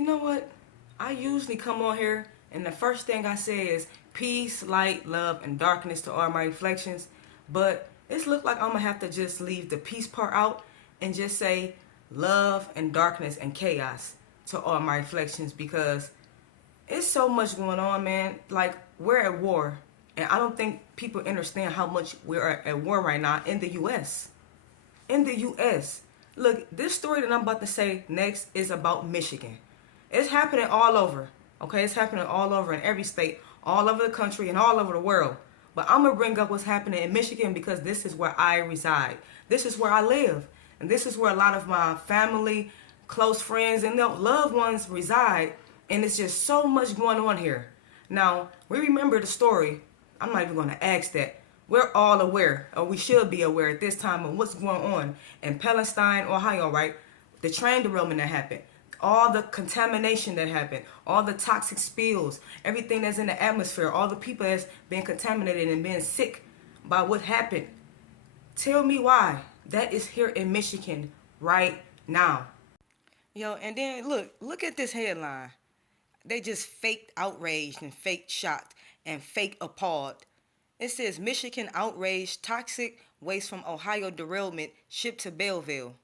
You know what? I usually come on here and the first thing I say is peace, light, love, and darkness to all my reflections. But it's looked like I'm gonna have to just leave the peace part out and just say love and darkness and chaos to all my reflections because it's so much going on, man. Like, we're at war. And I don't think people understand how much we're at war right now in the U.S. In the U.S. Look, this story that I'm about to say next is about Michigan. It's happening all over. Okay, it's happening all over in every state, all over the country, and all over the world. But I'm going to bring up what's happening in Michigan because this is where I reside. This is where I live. And this is where a lot of my family, close friends, and loved ones reside. And it's just so much going on here. Now, we remember the story. I'm not even going to ask that. We're all aware, or we should be aware at this time of what's going on in Palestine, Ohio, right? The train derailment that happened. All the contamination that happened, all the toxic spills, everything that's in the atmosphere, all the people that's been contaminated and been sick by what happened. Tell me why that is here in Michigan right now. Yo, and then look at this headline. They just faked outraged and fake shocked and fake appalled. It says Michigan outraged toxic waste from Ohio derailment shipped to Belleville.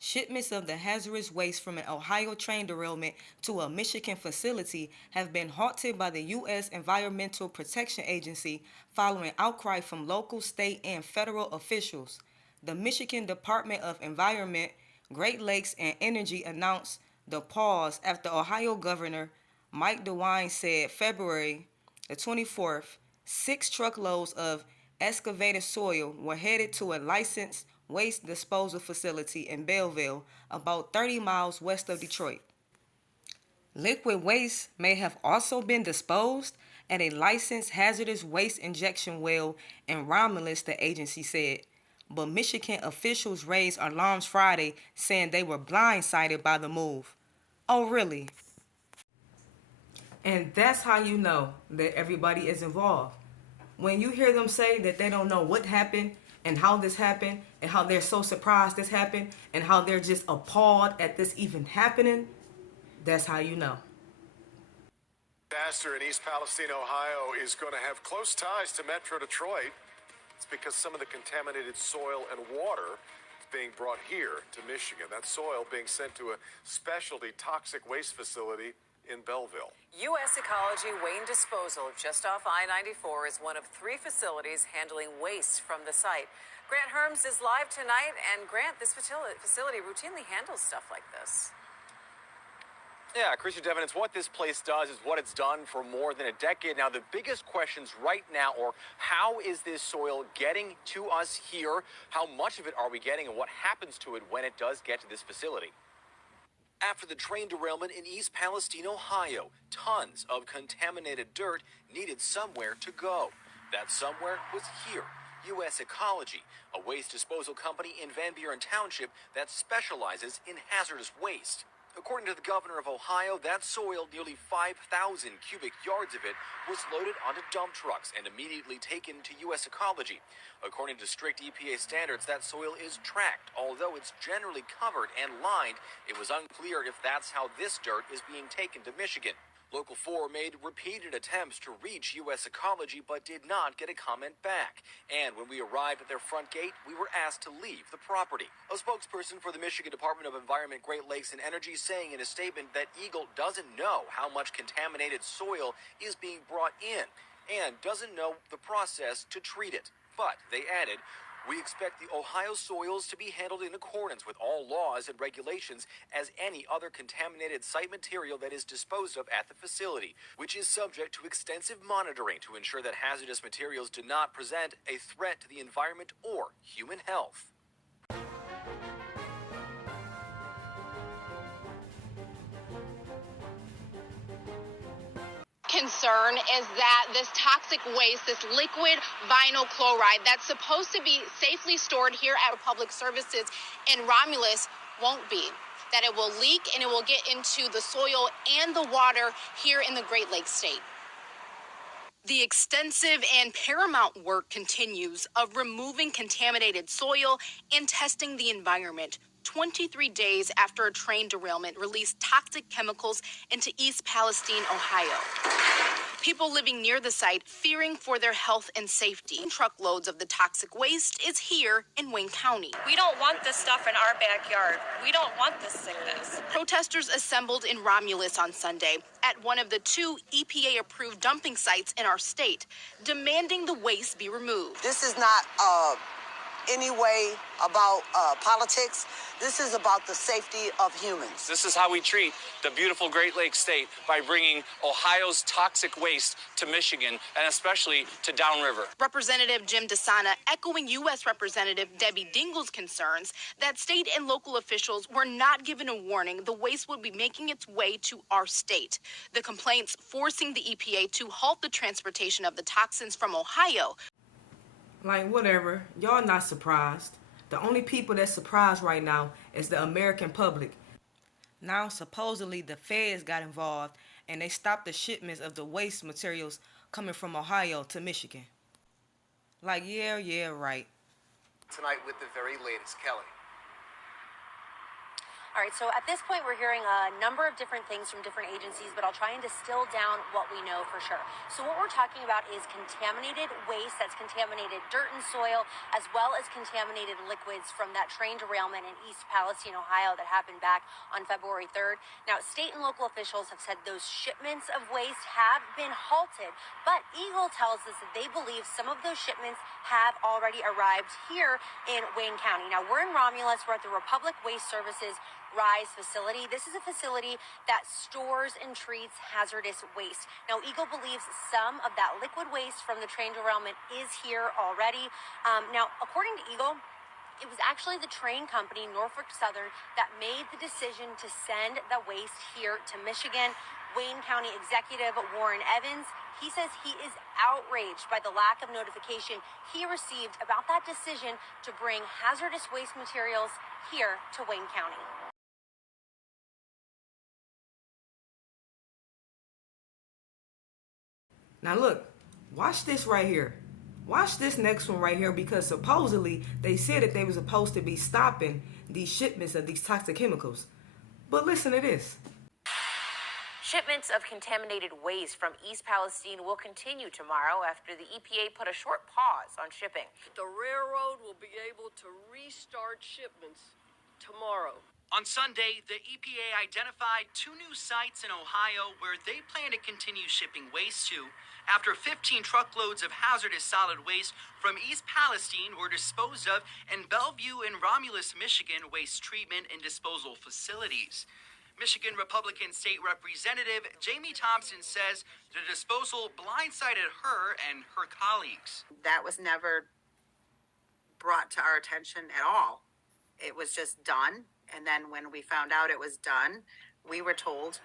Shipments of the hazardous waste from an Ohio train derailment to a Michigan facility have been halted by the U.S. Environmental Protection Agency following outcry from local, state, and federal officials. The Michigan Department of Environment, Great Lakes, and Energy announced the pause after Ohio Governor Mike DeWine said February the 24th, 6 truckloads of excavated soil were headed to a licensed waste disposal facility in Belleville, about 30 miles west of Detroit. Liquid waste may have also been disposed at a licensed hazardous waste injection well in Romulus, the agency said. But Michigan officials raised alarms Friday, saying they were blindsided by the move. Oh, really? And that's how you know that everybody is involved. When you hear them say that they don't know what happened and how this happened and how they're so surprised this happened and how they're just appalled at this even happening, that's how you know. Disaster in East Palestine, Ohio is going to have close ties to Metro Detroit. It's because some of the contaminated soil and water is being brought here to Michigan. That soil being sent to a specialty toxic waste facility in Belleville. U.S. Ecology Wayne Disposal, just off I-94, is one of 3 facilities handling waste from the site. Grant Herms is live tonight, and Grant, this facility routinely handles stuff like this. Yeah, Chrissy Devin, it's what this place does, is what it's done for more than a decade now. The biggest questions right now are how is this soil getting to us here? How much of it are we getting, and what happens to it when it does get to this facility? After the train derailment in East Palestine, Ohio, tons of contaminated dirt needed somewhere to go. That somewhere was here. U.S. Ecology, a waste disposal company in Van Buren Township that specializes in hazardous waste. According to the governor of Ohio, that soil, nearly 5,000 cubic yards of it, was loaded onto dump trucks and immediately taken to U.S. Ecology. According to strict EPA standards, that soil is tracked. Although it's generally covered and lined, it was unclear if that's how this dirt is being taken to Michigan. Local 4 made repeated attempts to reach U.S. Ecology but did not get a comment back. And when we arrived at their front gate, we were asked to leave the property. A spokesperson for the Michigan Department of Environment, Great Lakes, and Energy saying in a statement that Eagle doesn't know how much contaminated soil is being brought in and doesn't know the process to treat it. But they added, we expect the Ohio soils to be handled in accordance with all laws and regulations as any other contaminated site material that is disposed of at the facility, which is subject to extensive monitoring to ensure that hazardous materials do not present a threat to the environment or human health. Concern is that this toxic waste, this liquid vinyl chloride that's supposed to be safely stored here at Public Services in Romulus won't be. That it will leak and it will get into the soil and the water here in the Great Lakes state. The extensive and paramount work continues of removing contaminated soil and testing the environment 23 days after a train derailment released toxic chemicals into East Palestine, Ohio. People living near the site fearing for their health and safety. Truckloads of the toxic waste is here in Wayne County. We don't want this stuff in our backyard. We don't want this sickness. Protesters assembled in Romulus on Sunday at one of the 2 EPA-approved dumping sites in our state, demanding the waste be removed. This is not any way about politics. This is about the safety of humans. This is how we treat the beautiful Great Lakes state, by bringing Ohio's toxic waste to Michigan and especially to downriver. Representative Jim DeSana echoing U.S. Representative Debbie Dingell's concerns that state and local officials were not given a warning the waste would be making its way to our state. The complaints forcing the EPA to halt the transportation of the toxins from Ohio. Like, whatever. Y'all not surprised. The only people that's surprised right now is the American public. Now, supposedly, the feds got involved and they stopped the shipments of the waste materials coming from Ohio to Michigan. Like, yeah, right. Tonight with the very latest. Kelly. All right, so at this point, we're hearing a number of different things from different agencies, but I'll try and distill down what we know for sure. So what we're talking about is contaminated waste, that's contaminated dirt and soil, as well as contaminated liquids from that train derailment in East Palestine, Ohio that happened back on February 3rd. Now, state and local officials have said those shipments of waste have been halted, but Eagle tells us that they believe some of those shipments have already arrived here in Wayne County. Now, we're in Romulus. We're at the Republic Waste Services RISE facility. This is a facility that stores and treats hazardous waste. Now, Eagle believes some of that liquid waste from the train derailment is here already. Now, according to Eagle, it was actually the train company, Norfolk Southern, that made the decision to send the waste here to Michigan. Wayne County Executive Warren Evans, he says he is outraged by the lack of notification he received about that decision to bring hazardous waste materials here to Wayne County. Now look, watch this right here. Watch this next one right here, because supposedly they said that they were supposed to be stopping these shipments of these toxic chemicals. But listen to this. Shipments of contaminated waste from East Palestine will continue tomorrow after the EPA put a short pause on shipping. The railroad will be able to restart shipments tomorrow. On Sunday, the EPA identified 2 new sites in Ohio where they plan to continue shipping waste to after 15 truckloads of hazardous solid waste from East Palestine were disposed of in Bellevue and Romulus, Michigan waste treatment and disposal facilities. Michigan Republican State Representative Jamie Thompson says the disposal blindsided her and her colleagues. That was never brought to our attention at all. It was just done. And then when we found out it was done, we were told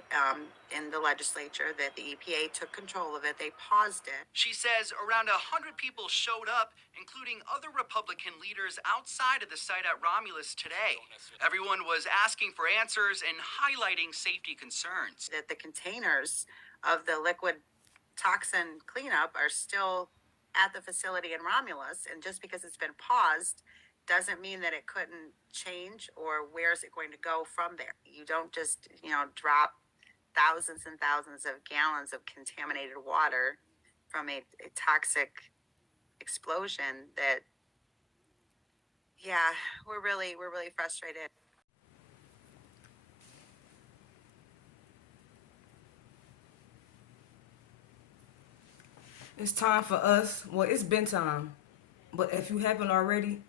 in the legislature that the EPA took control of it. They paused it. She says around 100 people showed up, including other Republican leaders outside of the site at Romulus today. Everyone was asking for answers and highlighting safety concerns. That the containers of the liquid toxin cleanup are still at the facility in Romulus, and just because it's been paused doesn't mean that it couldn't change, or where's it going to go from there. You don't just, drop thousands and thousands of gallons of contaminated water from a toxic explosion. That, we're really frustrated. It's time for us. Well, it's been time. But if you haven't already,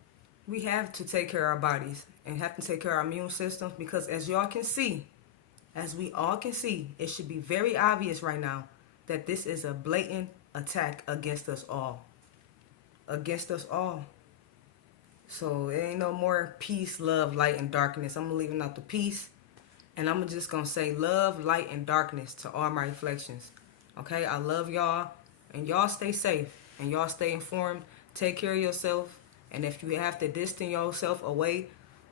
we have to take care of our bodies and have to take care of our immune system, because as y'all can see, as we all can see, it should be very obvious right now that this is a blatant attack against us all. Against us all. So it ain't no more peace, love, light, and darkness. I'm leaving out the peace, and I'm just going to say love, light, and darkness to all my reflections. Okay? I love y'all, and y'all stay safe, and y'all stay informed. Take care of yourself. And if you have to distance yourself away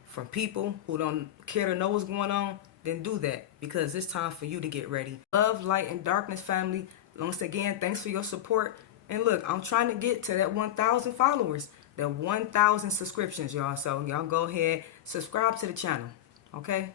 from people who don't care to know what's going on, then do that, because it's time for you to get ready. Love, light, and darkness, family. Once again, thanks for your support. And look, I'm trying to get to that 1,000 followers. the 1,000 subscriptions, y'all. So y'all go ahead, subscribe to the channel, okay?